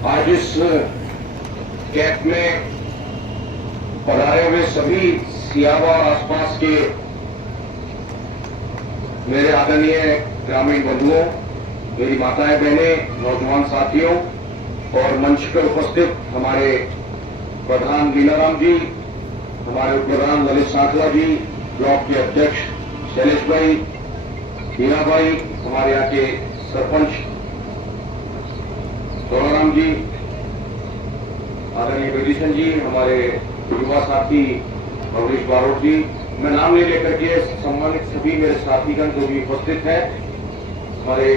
आज इस कैंप में पधारे हुए सभी सियावा और आसपास के मेरे आदरणीय ग्रामीण बंधुओं, मेरी माताएं बहनें, नौजवान साथियों और मंच पर उपस्थित हमारे प्रधान लीलाराम जी, हमारे उप प्रधान ललित सांखला जी, ब्लॉक के अध्यक्ष शैलेश भाई, हीरा भाई, हमारे यहाँ के सरपंच गौराराम जी, आदरणीय विभूषण जी, हमारे युवा साथी अवनीश बारोट जी, मैं नाम नहीं लेकर के सम्मानित सभी मेरे साथीगण जो भी उपस्थित हैं, हमारे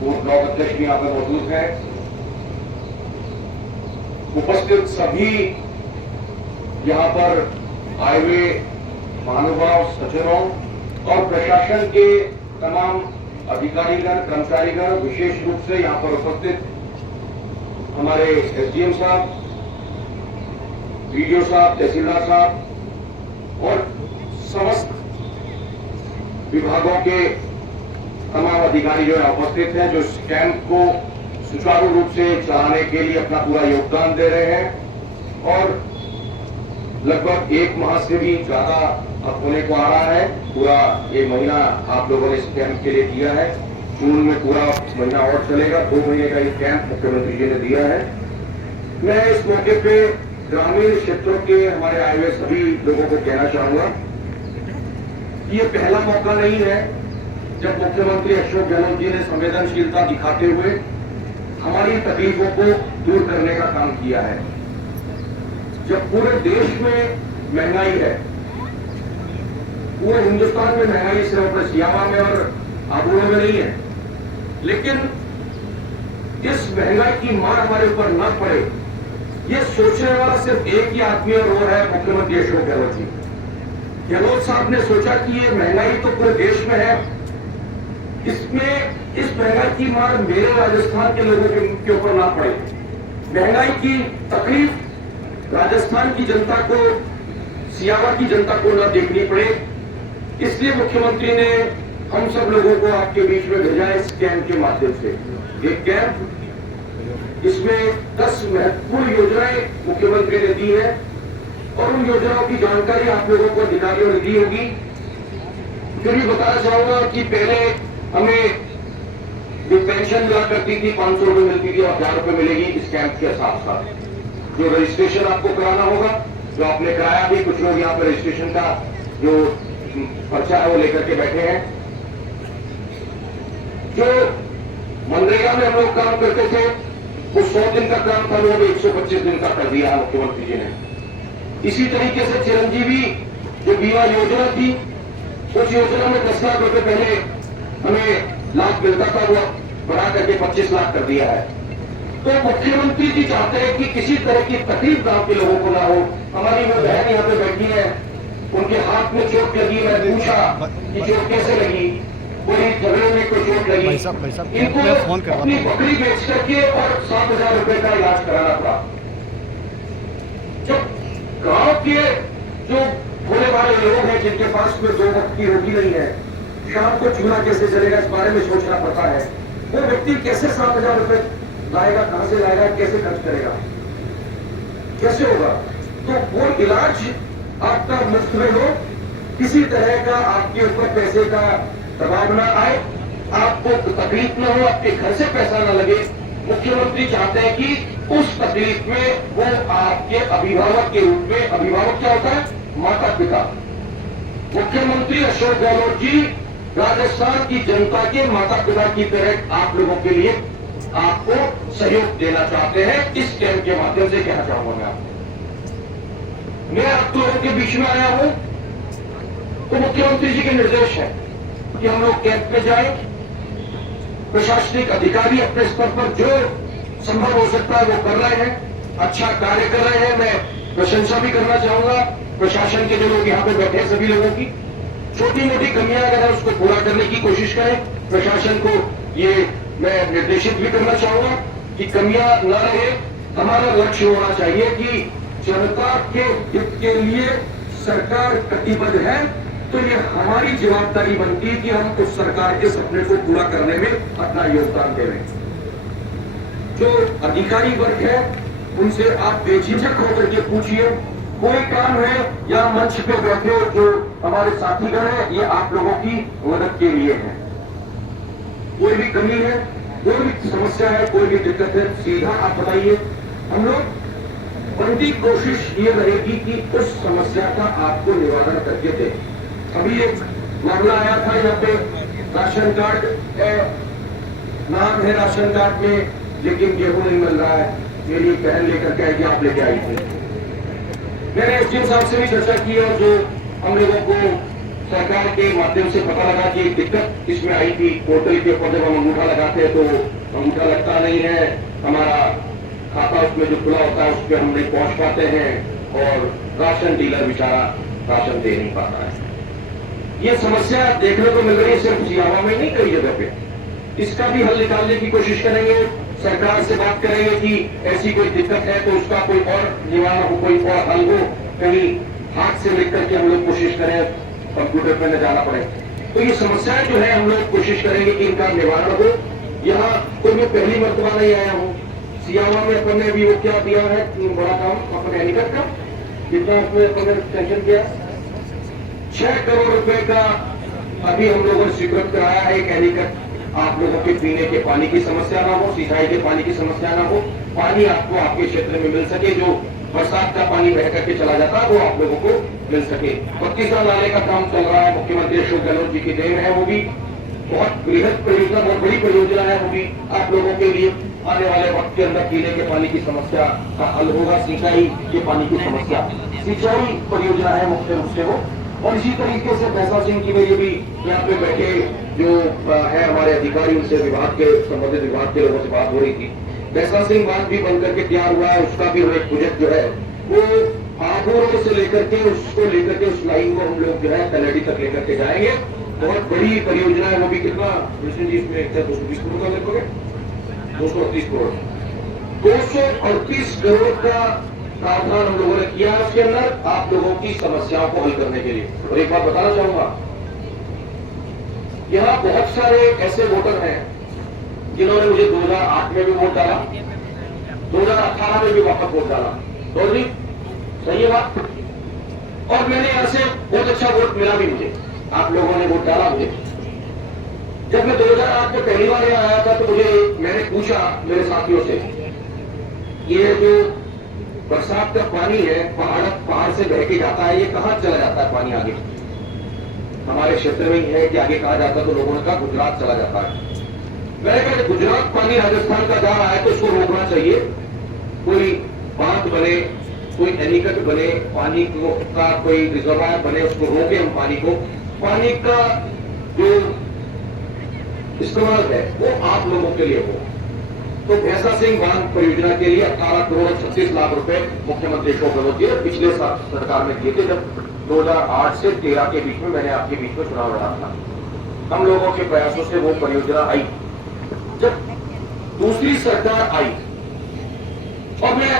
पूर्व ब्लॉक अध्यक्ष भी यहाँ पर मौजूद हैं, उपस्थित सभी यहाँ पर आए हुए महानुभाव, सज्जनों और प्रशासन के तमाम अधिकारीगण, कर्मचारीगण, विशेष रूप से यहाँ पर उपस्थित हमारे एसडीएम साहब, वीडियो साहब, तहसीलदार साहब और समस्त विभागों के तमाम अधिकारी जो है उपस्थित हैं, जो इस कैंप को सुचारू रूप से चलाने के लिए अपना पूरा योगदान दे रहे हैं और लगभग एक माह से भी ज्यादा अब होने को आ रहा है। पूरा ये महीना आप लोगों ने इस कैंप के लिए दिया है। जून में पूरा महीना और चलेगा। 2 महीने का ये कैंप मुख्यमंत्री जी ने दिया है। मैं इस मौके पे ग्रामीण क्षेत्रों के हमारे आए हुए सभी लोगों को कहना चाहूंगा, ये पहला मौका नहीं है जब मुख्यमंत्री अशोक गहलोत जी ने संवेदनशीलता दिखाते हुए हमारी तकलीफों को दूर करने का काम किया है। जब पूरे देश में महंगाई है, पूरे हिंदुस्तान में महंगाई सिर्फ सियावा में और आबूरों में नहीं है, लेकिन इस महंगाई की मार हमारे ऊपर न पड़े, ये सोचने वाला सिर्फ एक ही आदमी और वो है मुख्यमंत्री अशोक गहलोत जी। गहलोत साहब ने सोचा कि ये महंगाई तो पूरे देश में है, इसमें इस महंगाई की मार मेरे राजस्थान के लोगों के ऊपर ना पड़े। महंगाई की तकलीफ राजस्थान की जनता को, सियावा की जनता को न देखनी पड़े, इसलिए मुख्यमंत्री ने हम सब लोगों को आपके बीच में भेजा इस कैंप के माध्यम से। ये कैंप, इसमें 10 महत्वपूर्ण योजनाएं मुख्यमंत्री ने दी है और उन योजनाओं की जानकारी आप लोगों को अधिकारियों ने दी होगी। फिर भी बताना चाहूंगा कि पहले हमें जो पेंशन मिला करती थी 500 रुपए मिलती थी और 1000 रुपए मिलेगी इस कैंप के साथ साथ। जो रजिस्ट्रेशन आपको कराना होगा, जो आपने कराया भी, कुछ लोग यहाँ पर रजिस्ट्रेशन का जो पर्चा है वो लेकर के बैठे हैं। जो मनरेगा में हम लोग काम करते थे वो 100 दिन का काम था, वो 125 दिन का कर दिया है मुख्यमंत्री जी ने। इसी तरीके से चिरंजीवी जो बीमा योजना थी, उस योजना में 10 लाख रुपए पहले हमें लाभ मिलता था, वो बढ़ा करके 25 लाख कर दिया है। तो मुख्यमंत्री जी चाहते हैं कि किसी तरह की तकलीफ गांव के लोगों को ना हो। हमारी वो बहन यहाँ पे बैठी है, उनके हाथ में चोट लगी, मैं पूछा कि चोट कैसे लगी, कोई झगड़े में कोई चोट लगी, इनको अपनी बकरी बेच करके और 7,000 रुपए का इलाज कराना पड़ा। जब गांव के जो भोले भाले लोग हैं जिनके पास में 2 वक्त की रोटी नहीं है, शाम को चूल्हा कैसे चलेगा इस बारे में सोचना पड़ता है। वो व्यक्ति कैसे 7,000 रुपए लाएगा, कहां से लाएगा, कैसे खर्च करेगा, कैसे होगा? तो वो इलाज आपका मुफ्त में हो, किसी तरह का आपके ऊपर पैसे का दबाव ना आए, आपको तकलीफ ना हो, आपके घर से पैसा ना लगे। मुख्यमंत्री चाहते हैं कि उस तकलीफ में वो आपके अभिभावक के रूप में, अभिभावक क्या होता है? माता पिता। मुख्यमंत्री अशोक गहलोत जी राजस्थान की जनता के माता पिता की तरह आप लोगों के लिए आपको सहयोग देना चाहते हैं। इस कैंप के माध्यम से कहना चाहूंगा मैं आपको, मैं आप लोगों के बीच में आया हूं तो मुख्यमंत्री जी के निर्देश है कि हम लोग कैंप में जाएं। प्रशासनिक अधिकारी अपने स्तर पर जो संभव हो सकता है वो कर रहे हैं, अच्छा कार्य कर रहे हैं। मैं प्रशंसा भी करना चाहूंगा प्रशासन के जो लोग यहाँ पे बैठे हैं सभी लोगों की। छोटी मोटी कमियां अगर है उसको पूरा करने की कोशिश करें। प्रशासन को ये मैं निर्देशित भी करना चाहूंगा कि कमियां न रहे। हमारा लक्ष्य होना चाहिए कि जनता के हित के लिए सरकार प्रतिबद्ध है, तो ये हमारी जवाबदारी बनती है कि हम उस सरकार के सपने को पूरा करने में अपना योगदान दें। जो अधिकारी वर्ग है उनसे आप बेझिझक होकर के पूछिए, कोई काम है या मंच पे बैठे जो हमारे साथीगण है, ये आप लोगों की मदद के लिए है। कोई भी कमी है, कोई भी समस्या है, कोई भी दिक्कत है, सीधा आप बताइए। हम लोग बनती कोशिश ये रहेगी कि उस समस्या का आपको निवारण करके दे। अभी एक मामला आया था यहाँ पे, राशन कार्ड है, नाम है राशन कार्ड में, लेकिन गेहूं नहीं मिल रहा है। मेरी बहन लेकर के आई थी, आप लेके आई थी। मैंने एसडीएम साहब से भी चर्चा की और जो हम लोगों को सरकार के माध्यम से पता लगा कि दिक्कत इसमें आई थी, पोर्टल के ऊपर जब हम अंगूठा लगाते हैं तो अंगूठा लगता नहीं है, हमारा खाता उसमें जो खुला होता है उस पर हम नहीं पहुंच पाते हैं और राशन डीलर बेचारा राशन दे नहीं पाता है। ये समस्या देखने को मिल रही है सिर्फ सियावा में नहीं, कई जगह पे। इसका भी हल निकालने की कोशिश करेंगे, सरकार से बात करेंगे कि ऐसी कोई दिक्कत है तो उसका कोई और निवारण हो, कोई और हल हो, कहीं हाथ से लिख करके हम लोग कोशिश करें, कंप्यूटर पर न जाना पड़े। तो ये समस्याएं जो है हम लोग कोशिश करेंगे कि इनका निवारण हो। यहाँ कोई मैं पहली मर्तबा नहीं आया हूँ, सियावा में अपन ने भी वो क्या दिया है, बड़ा काम अपने एनिकट का, कितना उसमें अपन ने सेंक्शन किया, 6 करोड़ रुपए का अभी हम लोगों ने स्वीकृत कराया है। एक एनिकट आप लोगों के पीने के पानी की समस्या ना हो, सिंचाई के पानी की समस्या ना हो, पानी आपको आपके क्षेत्र में मिल सके, जो बरसात का पानी बह करके चला जाता है वो आप लोगों को मिल सके। 32 नाले का काम चल रहा है, मुख्यमंत्री अशोक गहलोत जी की देन है, वो भी बहुत बृहद परियोजना, बहुत बड़ी परियोजना है, वो भी आप लोगों के लिए आने वाले वक्त के अंदर पीने के पानी की समस्या का हल होगा। सिंचाई के पानी की समस्या, सिंचाई परियोजना है मुख्य रूप से वो। और इसी तरीके से भैंसा सिंह की मेरी भी यहाँ पे बैठे जो है हमारे अधिकारी, उनसे विभाग के संबंधित विभाग के लोगों से बात हो रही थी। भैंसा सिंह बांध भी बन करके तैयार हुआ है, उसका भी एक प्रोजेक्ट जो है वो आबू से लेकर के उसको लेकर के उस लाइन को हम लोग जो है तलहटी तक लेकर के जाएंगे। बहुत बड़ी परियोजना है, वो भी कितना जी इसमें 220 करोड़ का लगभग, 238 करोड़ 238 करोड़ का प्रावधान हम लोगों ने किया है उसके अंदर आप लोगों की समस्याओं को हल करने के लिए। और एक बात बताना चाहूंगा, यहाँ बहुत सारे ऐसे वोटर हैं जिन्होंने मुझे 2008 में भी वोट डाला, 2018 में भी वापस वोट डाला, तो जी सही है बात। और मैंने यहां से बहुत अच्छा वोट मिला भी मुझे, आप लोगों ने वोट डाला मुझे। जब मैं 2008 में पहली बार यहाँ आया था तो मैंने पूछा मेरे साथियों से, ये जो बरसात का पानी है पहाड़ से बह के जाता है, ये कहां चला जाता है पानी आगे? हमारे क्षेत्र में ही है कि आगे कहा जाता है? तो लोगों ने कहा गुजरात चला जाता है। मैंने कहा गुजरात पानी राजस्थान का जा रहा है तो उसको रोकना चाहिए, कोई बांध बने, कोई एनीकट बने, पानी का कोई रिजर्वायर बने, उसको रोके हम पानी का जो इस्तेमाल है वो आप लोगों के लिए हो। तो भैंसा सिंह बांध परियोजना के लिए 18 करोड़ 36 लाख रुपए मुख्यमंत्री अशोक गहलोत जी पिछले सरकार में दिए थे, जब 2008 से 13 के बीच में मैंने आपके बीच में चुनाव लड़ा था। हम लोगों के प्रयासों से वो परियोजना आई। जब दूसरी सरकार आई, और मैं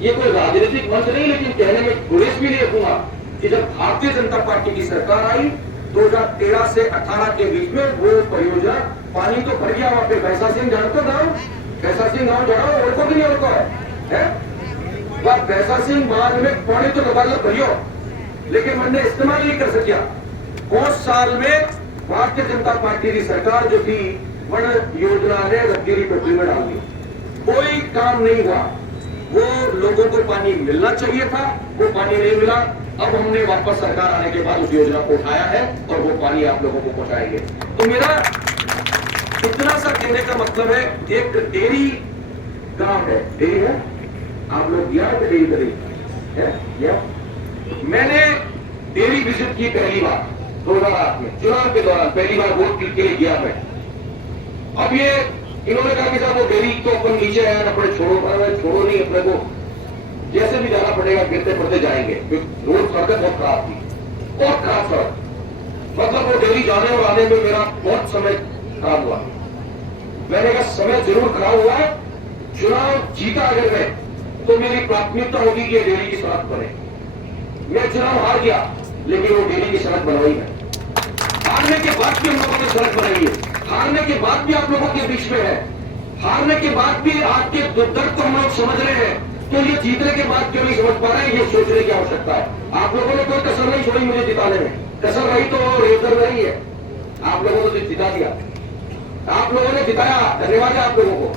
ये कोई राजनीतिक मंच नहीं, लेकिन कहने में गुरेज भी नहीं रखूंगा कि जब भारतीय जनता पार्टी की सरकार आई 2013 से 18 के बीच में, वो परियोजना पानी तो भर गया वहां पे। भैंसा सिंह जानते गाँव, भैंसा सिंह गाँव जाओ, और को भी नहीं होता है वह भैंसा सिंह बांध में पानी तो लगा भरियो, लेकिन मैंने इस्तेमाल नहीं कर सकिया। 5 साल में भारतीय जनता पार्टी की सरकार जो थी वन योजना ने रतगिरी पटरी में डाल दी, कोई काम नहीं हुआ। वो लोगों को पानी मिलना चाहिए था, वो पानी नहीं मिला। अब हमने वापस सरकार आने के बाद उस योजना को उठाया है और वो पानी आप लोगों को पहुंचाएंगे। तो मेरा इतना सा कहने का मतलब है, एक डेयरी गांव है, डेयरी है, आप लोग गया है डेयरी है या? मैंने डेयरी विजिट की पहली बार 2008 में चुनाव के दौरान, पहली बार वोट के लिए गया मैं। अब ये इन्होंने कहा कि साहब वो डेयरी तो अपन नीचे आया ना पड़े, छोड़ो नहीं, अपने को जैसे भी जाना पड़ेगा, गिरते पड़ते जाएंगे। रोड सड़क बहुत खराब थी, बहुत खराब सड़क, मतलब वो डेयरी जाने और आने में मेरा बहुत समय खराब हुआ। मैंने कहा समय जरूर खराब हुआ है, चुनाव जीता अगर मैं तो मेरी प्राथमिकता होगी कि डेयरी की सड़क बने। मैं चुनाव हार गया, लेकिन वो डेयरी की सड़क बनवाई है। हारने के बाद भी हम लोगों ने सड़क बनाई है, हारने के बाद भी आप लोगों के बीच में है। हारने के बाद भी आपके दर्द को हम लोग समझ रहे हैं, तो ये जीतने के बाद क्यों नहीं समझ पा रहे हैं, ये सोचने की आवश्यकता है। आप लोगों ने कोई कसर नहीं छोड़ी मुझे जिताने में, कसर रही तो रेतर नहीं है। आप लोगों को तो जिता दिया, आप लोगों ने जिताया, धन्यवाद है आप लोगों को।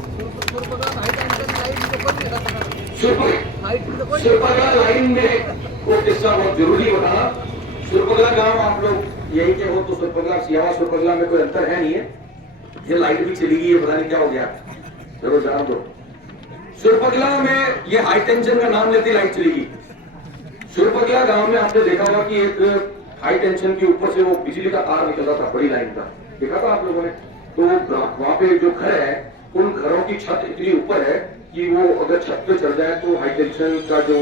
सुरपगला लाइन में वो किस्सा बहुत जरूरी बताना। सुरपगला गांव आप लोग यही के हो तो सुरपगला सियावा सुरपगला में कोई अंतर है नहीं है। ये लाइट भी चली गई है, पता नहीं क्या हो गया, जरूर जान दो। सुरपगला में ये हाई टेंशन का नाम लेती लाइट चली गई। सुरपगला गांव में आपने देखा होगा कि एक हाई टेंशन के ऊपर से वो बिजली का तार निकल रहा था, बड़ी लाइन का, देखा था आप लोगों ने। तो वहां पे जो घर है उन घरों की छत इतनी ऊपर है कि वो अगर छत पे चढ़ जाए तो हाई टेंशन का जो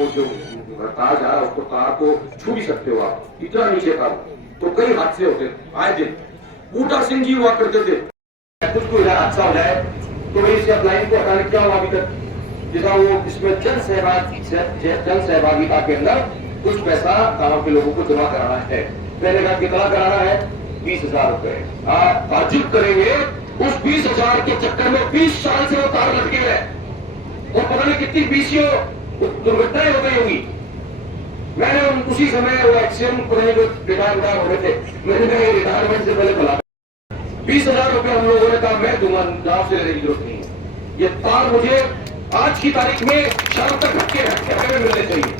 तार जा रहा है उसको तार को छू भी सकते हो आप, इतना नीचे था। तो कई हादसे होते आए दिन। बूटा सिंह जी हुआ करते थे, कुछ कोई हादसा हो जाए तो इस लाइन को हटाने क्या हुआ अभी तक, जैसा वो इसमें जन सहभागिता के अंदर कुछ पैसा गांव के लोगों को जमा कराना है। मैंने कहा कितना कराना है, 20,000 रुपए। आप ताजुब करेंगे, उस 20,000 के चक्कर में 20 साल से वो तार लटके है और पता नहीं कितनी बीसियों दुर्घटनाएं हो गई होगी। मैंने उसी समय वो एक्सीडेंट को रिटायर हो रहे थे, मैंने कहा रिटायरमेंट से पहले बुला 20,000 रुपए हम लोगों ने कहा मैं दूंगा, गांव से लेने की जरूरत नहीं है। ये तार मुझे आज की तारीख में शाम तक हटके में मिलने चाहिए।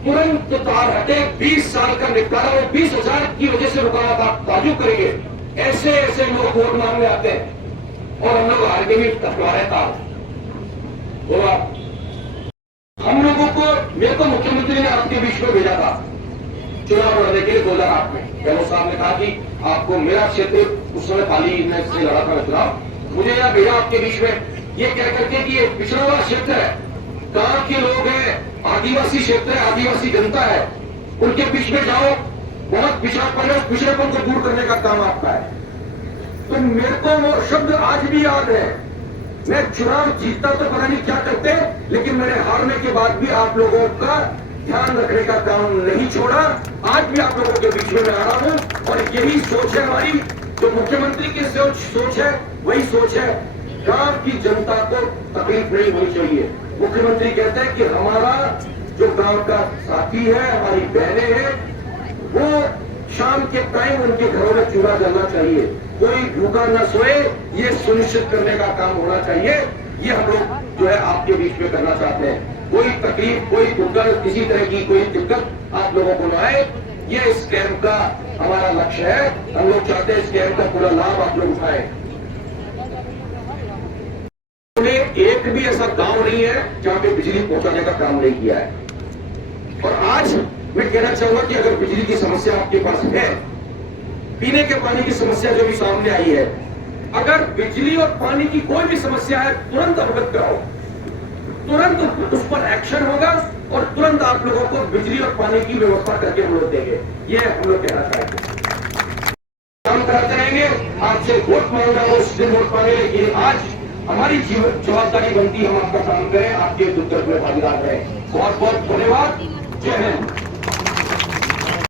तुरंत तार हटे, 20 साल का निपटारा वो 20,000 की वजह से रुका हुआ था। ताजुब करेंगे, ऐसे ऐसे लोग वोट मांगने आते हैं और हम लोग हार के भी कटवाए तार। हम लोगों को, मेरे को मुख्यमंत्री ने आपके बीच में भेजा था चुनाव लड़ने के लिए 2008 में। गहलोत साहब ने कहा कि आपको मेरा क्षेत्र, उस समय पाली से लड़ा था चुनाव, मुझे यहाँ भेजा आपके बीच में, ये कह करके कि ये पिछड़ा हुआ क्षेत्र है, गांव के लोग हैं, आदिवासी क्षेत्र है, आदिवासी जनता है, उनके बीच में जाओ, बहुत पिछड़ापन है, पिछड़ेपन को दूर करने का काम आपका है। तो मेरे को वो शब्द आज भी याद है। मैं चुनाव जीतता तो पता नहीं क्या करते, लेकिन मैंने हारने के बाद भी आप लोगों का ध्यान रखने का काम नहीं छोड़ा। आज भी आप लोगों के बीच में मैं आ रहा हूं और यही सोच है हमारी, जो मुख्यमंत्री की सोच है वही सोच है। गांव की जनता को तकलीफ नहीं होनी चाहिए। मुख्यमंत्री कहते हैं कि हमारा जो गांव का साथी है, हमारी बहनें हैं, वो शाम के टाइम उनके घरों में चूल्हा जलना चाहिए, कोई भूखा न सोए, ये सुनिश्चित करने का काम होना चाहिए। ये हम लोग जो है आपके बीच में करना चाहते हैं। कोई तकलीफ, कोई दुर्गत, किसी तरह की कोई दिक्कत आप लोगों को न आए, ये इस कैंप का हमारा लक्ष्य है। हम लोग चाहते हैं इस कैंप का पूरा लाभ आप लोग उठाएं। एक भी ऐसा गांव नहीं है जहां पे बिजली पहुंचाने का काम नहीं किया है। और आज मैं कहना चाहूंगा कि अगर बिजली की समस्या आपके पास है, पीने के पानी की समस्या जो भी सामने आई है, अगर बिजली और पानी की कोई भी समस्या है, तुरंत अवगत कराओ, तुरंत उस पर एक्शन होगा और तुरंत आप लोगों को बिजली और पानी की व्यवस्था करके हम लोग देंगे। ये हम लोग कहना चाहेंगे, काम कराते रहेंगे। आपसे वोट मांगा उस दिन वोट मांगे, लेकिन आज हमारी जवाबदारी बनती है हम आपका काम करें, आपके दुख दर्द में भागीदार रहें। बहुत बहुत धन्यवाद। जय हिंद।